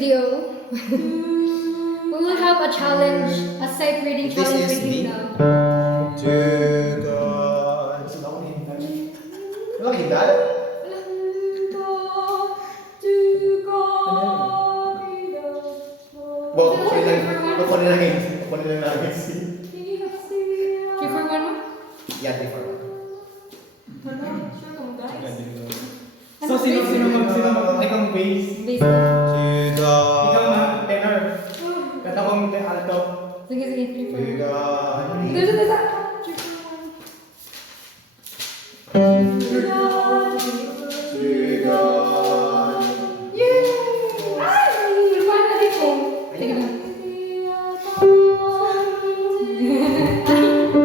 video, we will have a challenge, a sight reading This challenge is reading the- now. To God. Wala kang hindal? Wow, kukunin lang namin si... 3 for 1 mo? Yeah, different. So, sino ikaw bass? Base. To Ikaw God. na, tenor. Kata kong alto. Sige, sige, 3 for To 1. God. Dito, dito. 3 for 1. To God. Yay! Ay! Paano natin po? Sige na.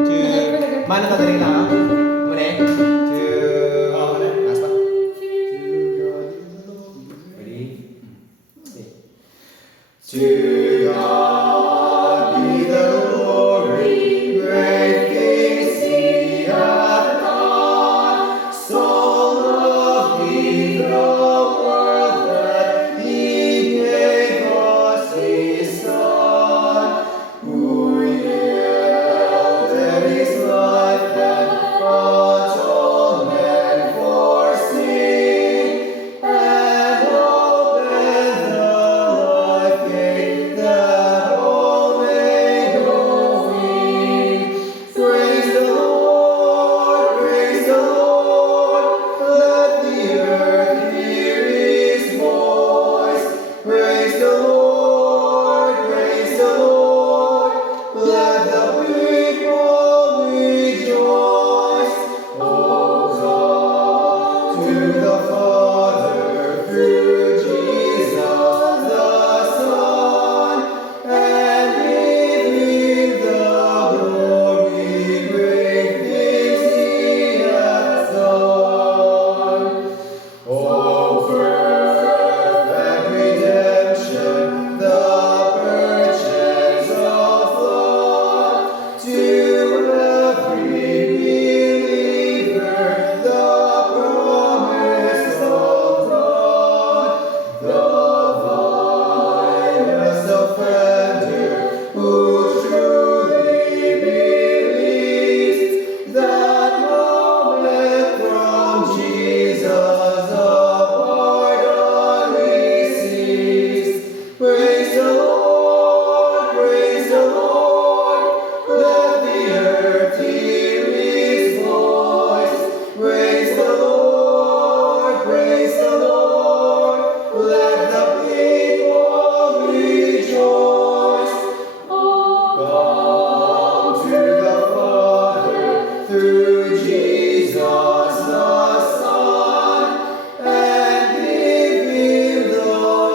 To... Mana tataling lang ah? Muna eh. To... Oh, wala. Last pa. To God. Ready? To God be the glory, great things He hath done. So loved He the world that He gave us His Son, who yielded His life and atonement for sin, and opened the life gate that all may go in. Praise the Lord, praise the Lord, let the earth hear His voice. Praise the Lord, let the people rejoice. Oh, come to the Father through Jesus the Son, and give Him the glory, great things He hath done. Oh, perfect redemption, the purchase of love to every believer, the promise of God, the vilest offender who truly believes that cometh from Jesus the pardon receives. Praise the Lord, let the earth hear His voice. Praise the Lord, let the people rejoice. Come to the Father through Jesus the Son, and give Him the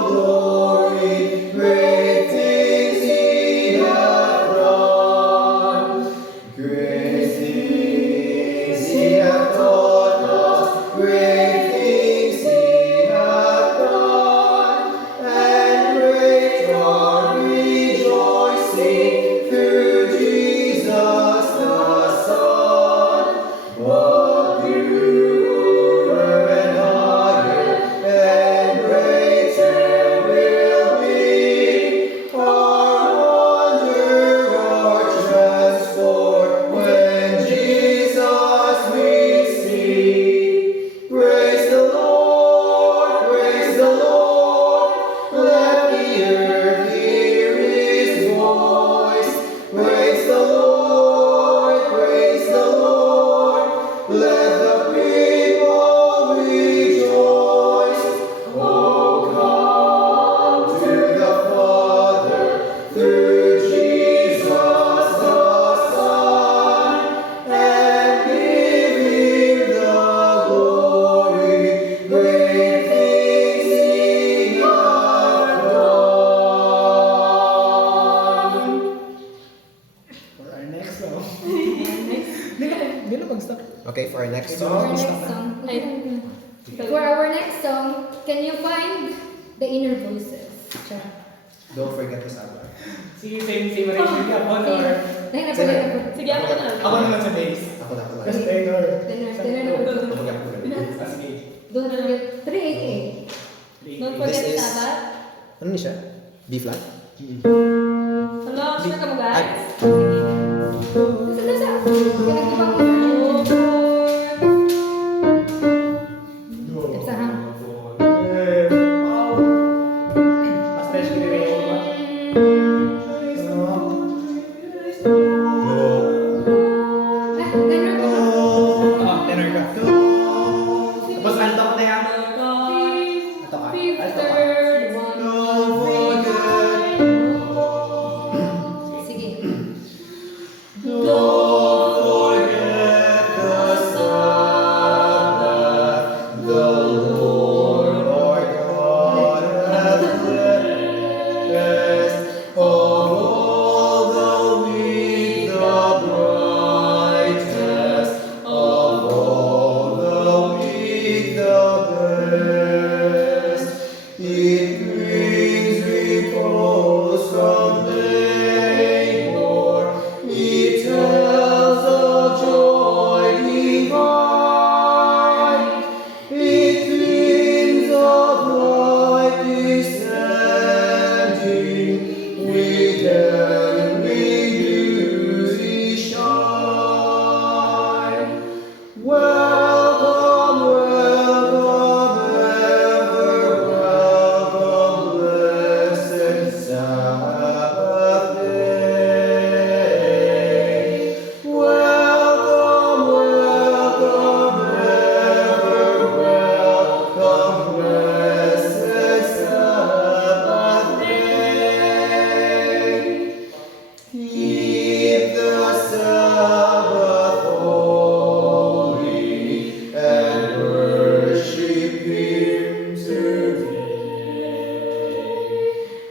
glory, great things He hath done. Great things He hath taught us, great things He hath done, and great our rejoicing through Jesus the Son. What purer and higher and greater will be our wonder, our transport when Jesus we see. Praise the Lord, let the earth hear His voice. Praise the Lord, let the people rejoice. Oh, come to the Father through Jesus the Son, and give Him the glory, great things He hath done. For our next song. Di na mag-stop. Okay, for our next For our next song. For our next song, can you find the inner voices? Sure. Don't forget to sabah. Sige, same ratio. Ako or... Dahil na pala ako. Sige, ako na. Ako naman sa bass. Ako na. Kasi tenor. Tenor. Tumagyan ko na. Ah, sige. Don't forget 388. Don't forget This is- Sabbath. Ano ni siya? B flat? Hello, sure ka mo guys? Dasa. Pinag-ibang mo. It's a ham. Mas fresh ka rin yung ba? Ah, tenor ko. Tenor ka. Tapos alto ka na yan. Alto ka. Alto ka. Sige. It brings repose from labor. It tells of joy divine. It dreams of light descending with heavenly beauty shine. Welcome, welcome, ever welcome, blessed Sabbath day. Welcome, welcome, ever welcome, blessed Sabbath day. Keep the Sabbath holy and worship Him today.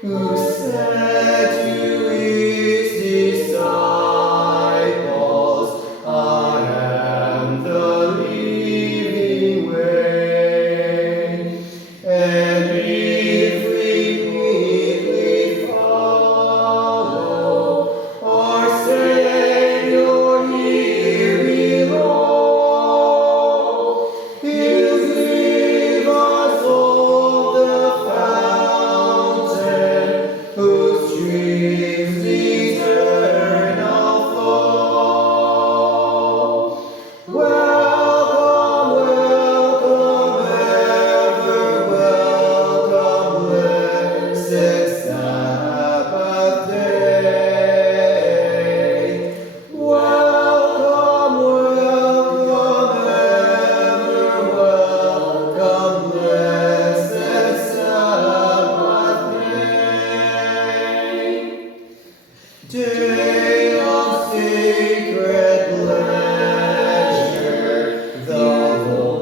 Who said to His disciples, I am the living way. And if we quickly follow our Savior here below, He'll give us all the fountain whose streams eternal flow. Welcome, welcome, ever welcome, blessed Sabbath day. Welcome, welcome, ever welcome, blessed Sabbath day. Day of sacred pleasure, the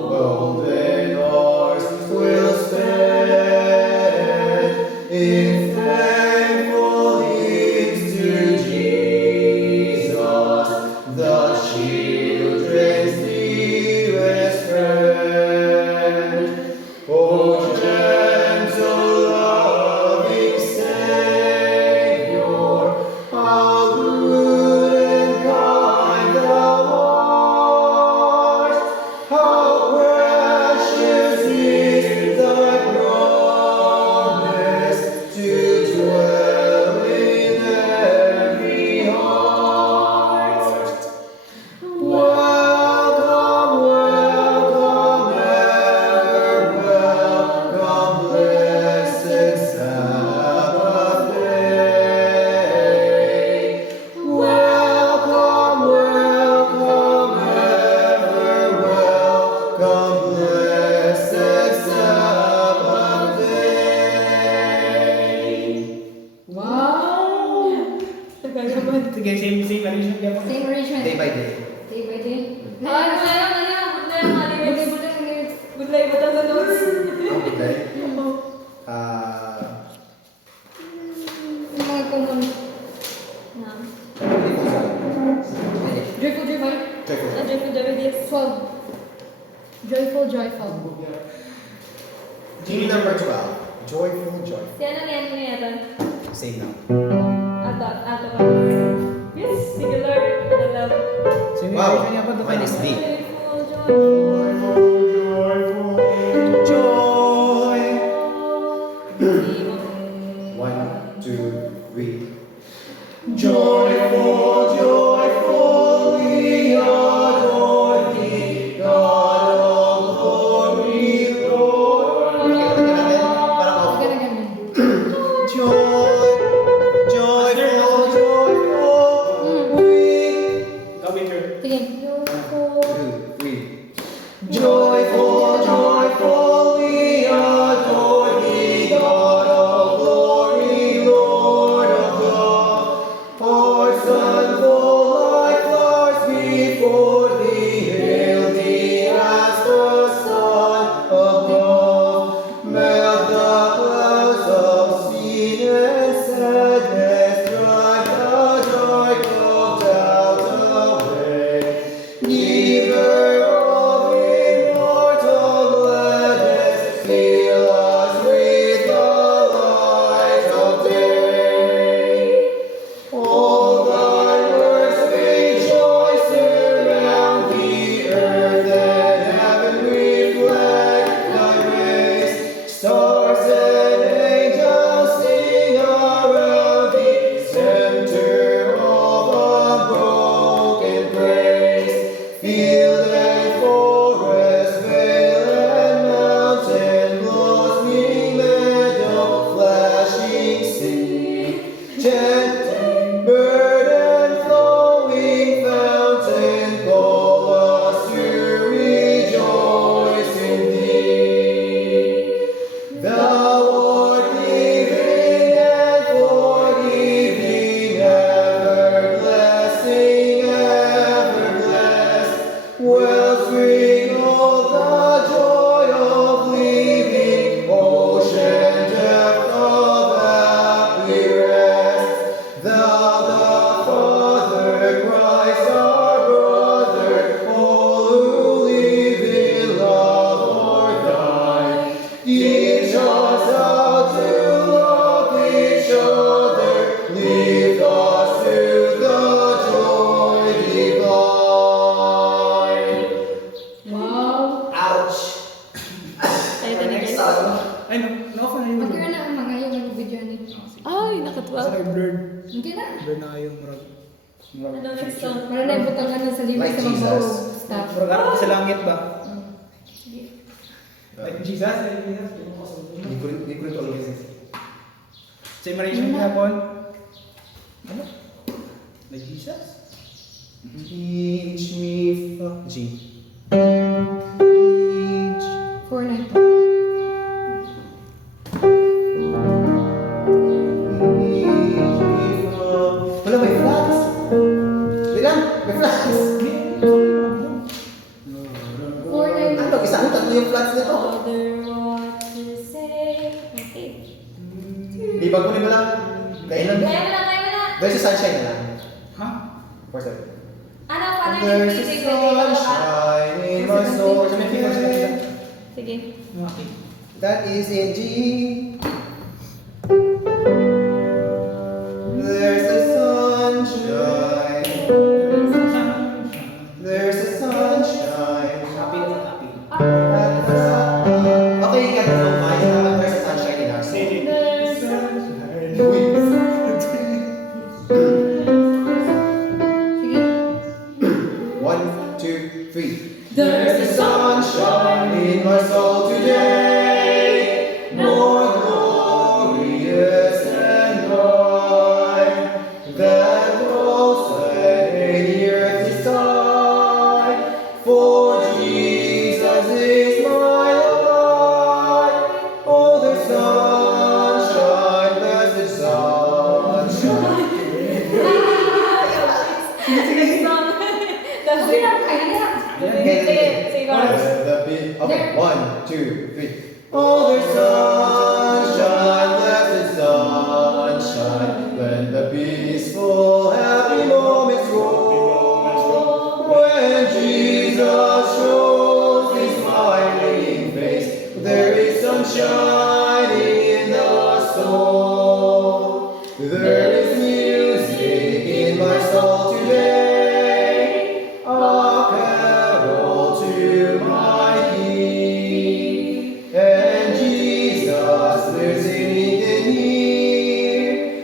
golden hours will spend in thankful hymns to Jesus, the children's dearest friend. Oh, gentle, loving Savior, how good and kind thou art! How precious is thy promise to dwell in every heart. Welcome, welcome, ever welcome, blessed Sabbath day. Welcome, welcome, ever welcome, blessed Sabbath day. Wow! Sige, same arrangement ka po. Same arrangement. Day by day. Day by day. Ay, wala na. Good luck ba sa notes? Okay. Yung mga common. Joyful, joyful. Joyful, joyful. Genie number 12. Joyful, joyful. Si ano yan mo yata? Same now. Ato ka. Yes, sige Lord. Alam. Same Wow. arrangement niya pa doon. Mine is B. Joyful, joyful. Joy. Di mo two, three. Joyful, joyful, we adore thee, God of glory, Lord. Okay, ulit natin. Parang off. Ganun, ganun. Joy, joyful, joyful, we. Go, Victor. Sige. 2, 3. Joyful, joyful, we adore thee, God of glory, Lord of love. Our Son, full like flowers before thee, hail thee as the sun above. Melt the clouds of sin and sadness, drive the dark of doubt away. Giver of immortal gladness, fill us with the light of day. All thy works rejoice around the earth, and heaven reflect thy rays. Stars and angels sing around thee, center of unbroken praise. Field and forest, vale and mountain, blossoming meadow, flashing sea, chanting bird and flowing fountain, call us to rejoice in thee. Thou art living and forgiving, ever blessing, ever blessed. Wellspring of the joy of living, ocean depth of happy rest. Thou the Father, Christ our brother, all who live in love or die. Teach us how to love each other, lead us to the joy divine. Wow. Ouch! Tayo tayo Next guys. song. Ay, no, na yun. Mag-girl na ang mga yung video ni. Ay, Kasi nakatwa. blurred. Hindi na. Blurred na yung murag. Ano next song? Para na yung butang ano sa limit Like sa mga Jesus. staff. Murag arap sa langit ba? Sige. Like Jesus, like Jesus. Hindi ko rin always. Sa Imaration hapon. Ano? Like Jesus? Teach me G. Teach 490. Wala, may flats. Hindi lang, may flats. 490. Ano, isang tatlo yung flats nito. Father, what to say? Okay. Libag mo lang. Kailan? Kaya mo na, kaya mo na. There's a sunshine na lang. Ha? For sure. Ano, paano yung There's a music? Pwede ka ba? sunshine in my soul. Sa may fingers na isa. Sige. Okay. That is in G. There's a sunshine. There's a sunshine. Happy na happy. Okay, you can go mine. There's a sunshine in our soul. Uy. Sige. 1, 2, 3. There's a sunshine in my soul today, more glorious and bright than outside the earth is high. For Jesus is my light. Oh, the sunshine, blessed sunshine. Next song. That's Okay it. lang, kaya na. Sige, sige, chorus. Okay, 1, 2, 3. Oh, the sunshine, blessed sunshine, when the peaceful, happy moments roll. When Jesus shows his smiling face, there is sunshine in the soul. There is music in my soul today, a carol to my King. And Jesus lives in Eden here,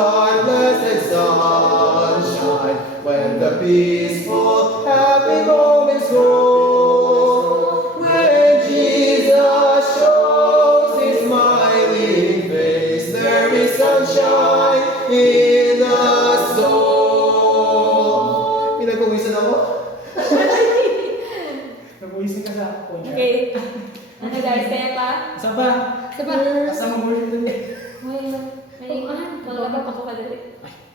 sunshine, blessed sunshine, when the peaceful, happy moments roll. When Jesus shows his smiling face, there is sunshine in the soul. Pinagpawisan ako? Nabuhisin ka sa phone siya. Okay. Ano guys, kaya pa? Isa pa. Saba. Kasama mo rin dali. May wala pa ako kadali.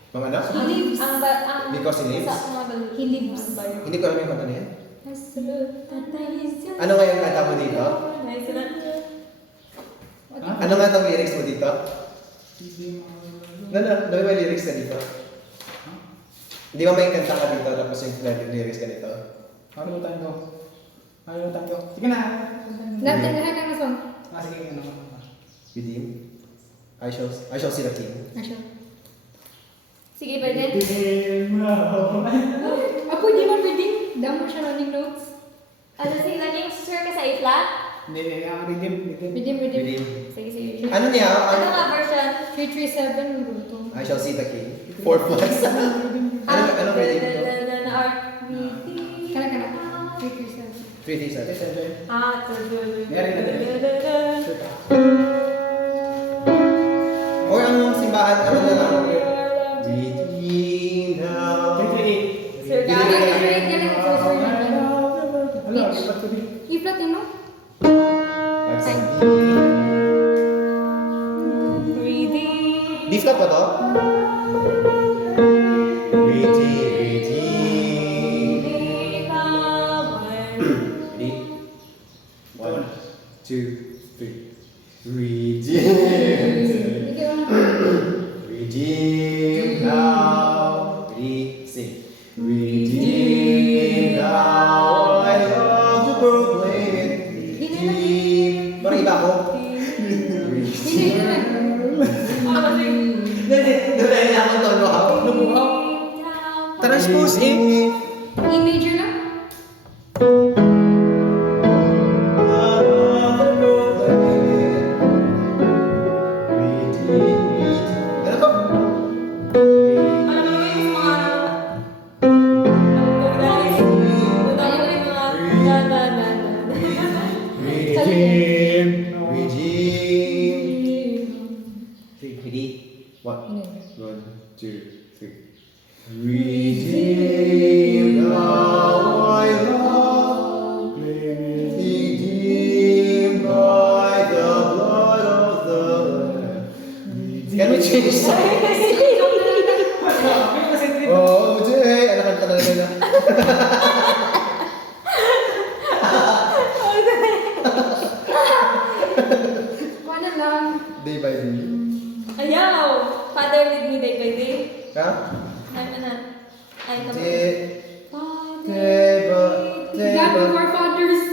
Mga anak? He lives. Because he lives? Sa mga bal- He lives. ang bayo. Hindi ko alam yung kanta na yan. Ano? Ano nga yung kanta mo dito? Nice na. Ano nga itong lyrics mo dito? Ano may lyrics ka dito? Hindi ba may kanta ka dito tapos yung lyrics ka dito? Nakalimutan ko. Nakalimutan ko. Sige na. Natin lahat ng song. Sige, ano. Redeem? I shall see the king. Asya. Sige, pwede? Apo, di ba reading? Damo siya running notes. Ano sige, naging sure ka sa A-flat? Hindi, redeem. Reading. Redeem. Sige, sige. Ano niya? Ano nga version? 337 Ruto. I shall see the king. 4 plus. Anong redeem ito? Kana. 337. 337. O ang simbahan, ano na lang? Redeem now. 338. Sure ka? Wala, lipat ko din. I-flat yun, no? That's it. Redeem. D flat ba to? Redeem. Ready? 1, 2, 3. Redeem. Redeem now. Ready? Sing. Redeem now. I love to proclaim it. Redeem. Parang iba ako. Dali na ako tono ako. Transpose eh. E major na? Ano to? Redeem. Redeem. Ready? One, 2, 3. Redeem now I love. Redeemed by the blood of the Lamb. Can we change songs? Oh, day. Ano kanta na nila? Ano lang? Day by day. Ayaw! Father lead me day by day. Ha? Ano na? Ay, tapos. Day, day by day God by of our fathers.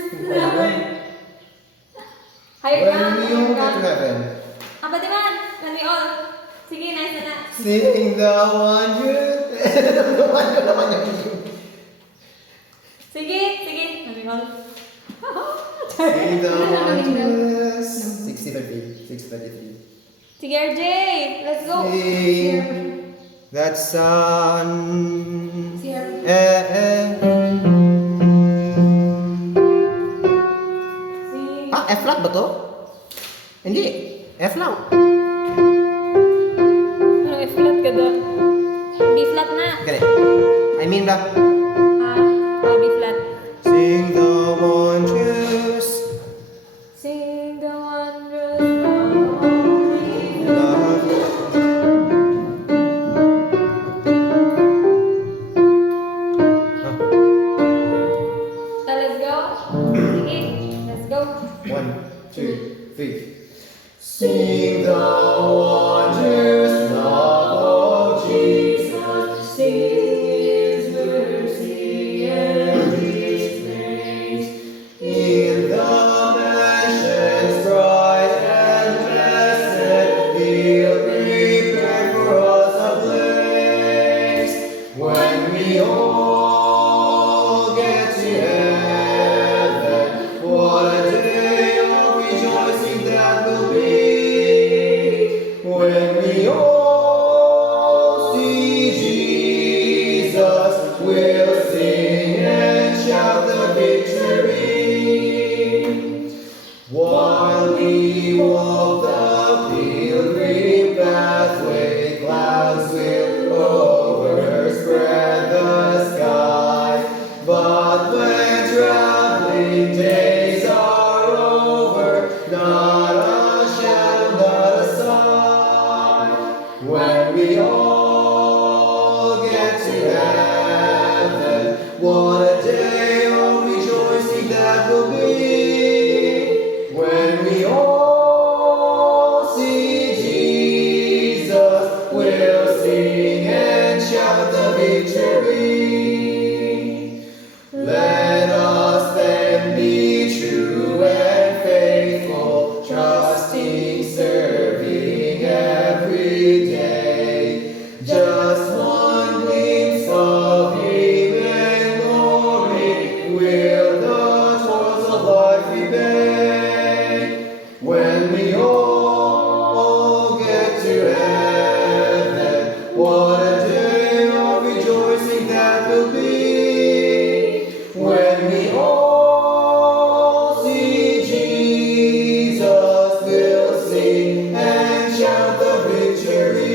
Higher When ground, we higher all get to ground. heaven, Ah, pati man! When we all. Sige, nice na na. sing the wondrous. Naman ko naman yung Sige, sige. When we all. Sing the wondrous. 6:23. Sige, RJ! Let's go! Sing that sun. Ah, F flat ba to? Hindi. F lang. Ano, F-flat ka ba? B-flat na. Ganit. I mean ba? B-flat. Sing the wondrous. Sing the wondrous Love. Let's go. Sige, let's go. 1, 2, 3. Sing the wondrous love of Jesus. Sing His words heaven. What a day of rejoicing that will be when we all see Jesus. We'll sing and shout the victory. Let us then be true and faithful, trusting, serving every day. Just one glimpse of Him and glory will the toils of life repay. When we all get to heaven, what a day of rejoicing that will be. When we all see Jesus, we'll sing and shout the victory.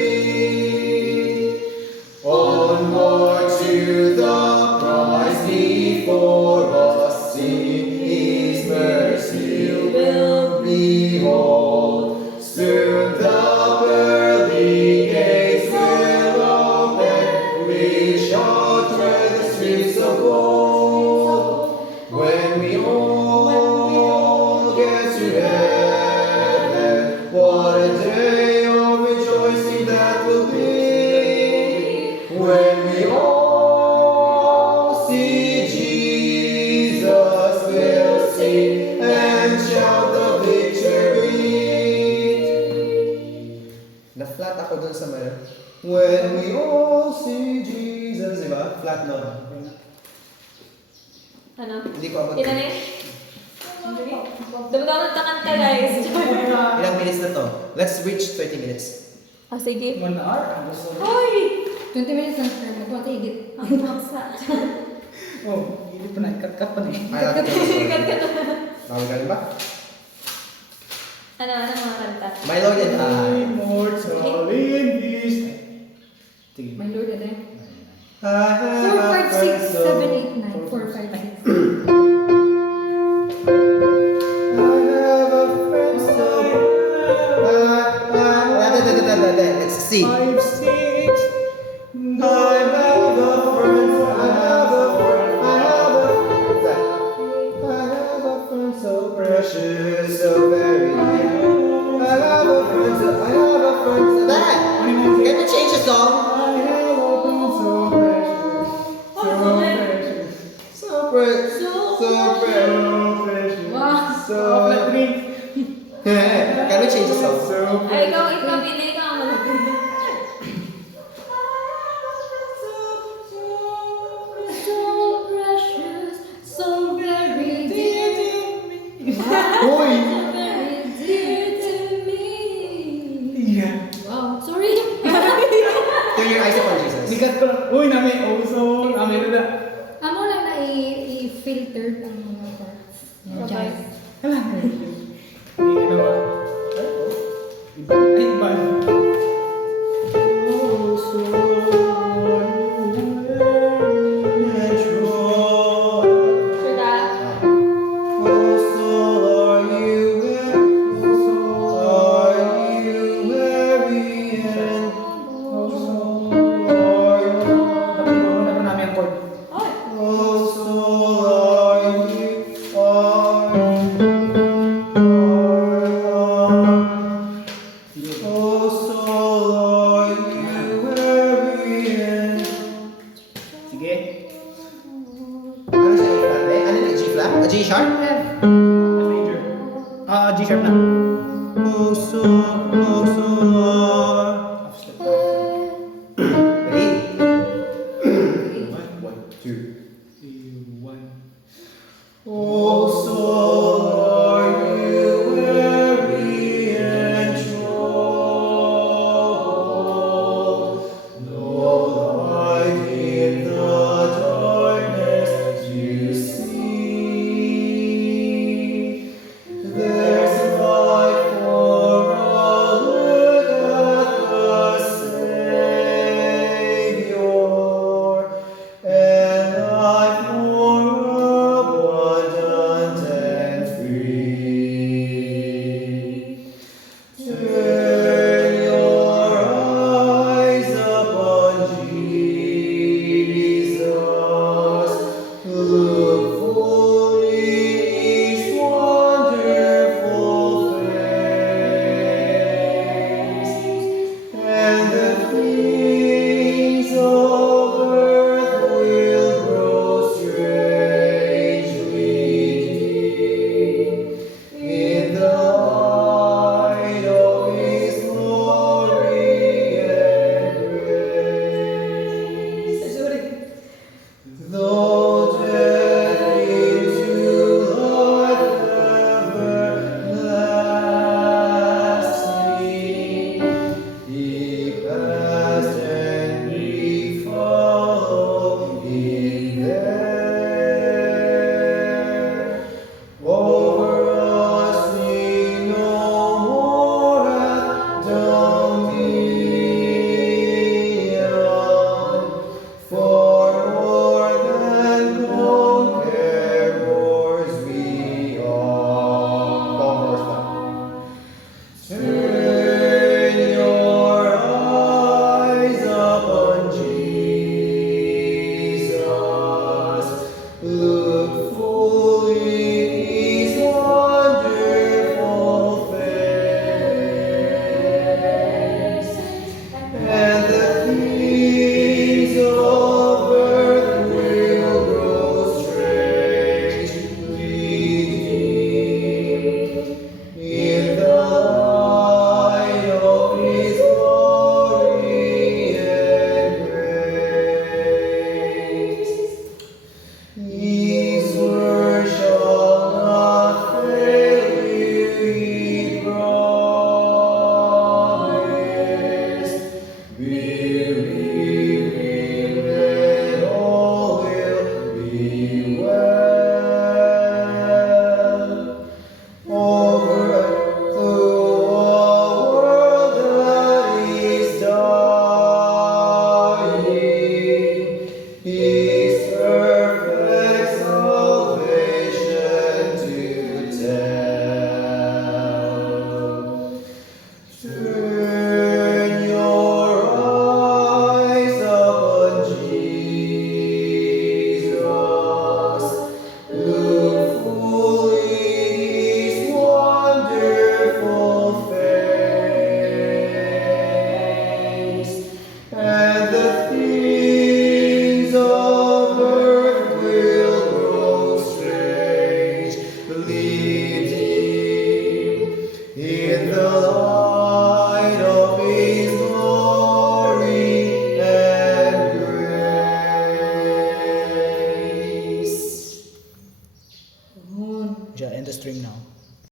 Onward to the prize before us, sing His mercy will behold. Soon the pearly gates will open, we shall tread the streets of gold. When we all get to heaven, what a day of rejoicing that will be. When we all see Jesus, we'll sing and shout the victory. Na-flat ako dun sa may. When we all see Jesus, diba? Flat no. Ano? Hindi ko abot. Ilan na yun? Dumadaw na takan ka guys. Ilang minutes na to? Let's reach 30 minutes. Ah, sige. 1 hour? Hoy! 20 minutes lang sir. Magpapit higit. Ang maksa. Oh, hindi pa na. Cut pa na eh. Ay, natin Bawal ka rin ba? Ano mga kanta? My Lord and I. Immortal in His name. Sige. My Lord, ano? I 4, 5, 6, 7, 8, 9. 4, 5, 6. Let's see. 5, 6. I have a friend, I have a friend, I have a friend so precious, so very dear. I have a friend, I have a friend so that. Can we change the song? I have a friend so precious, so precious, So precious, so precious, Wow. so. Flat drink. Can we change the song? Ay, ikaw pinili ka ang malapit. So precious, so very dear to me. Uy! So very dear to me. Yeah. Wow. Sorry. Turn your eyes upon Jesus. Sikat ko lang. Uy, nami. Ozone. Nami na na. Amo lang na i-filter ang mga parts. Yan, Okay. dyan. Hala. Hindi na ba? Iba. Ay, iba. Oh, so For that, Ano namin ang chord? Sige. Ano siya i-flat eh? Ano yung G-flat? A G-sharp? F. F major. G sharp na. Oh, so, Lord. Half step. Ready? One, 1, 2. 3, 1. Oh, so, Lord, you weary and troubled. No light in the darkness you see. There's light for end the stream now.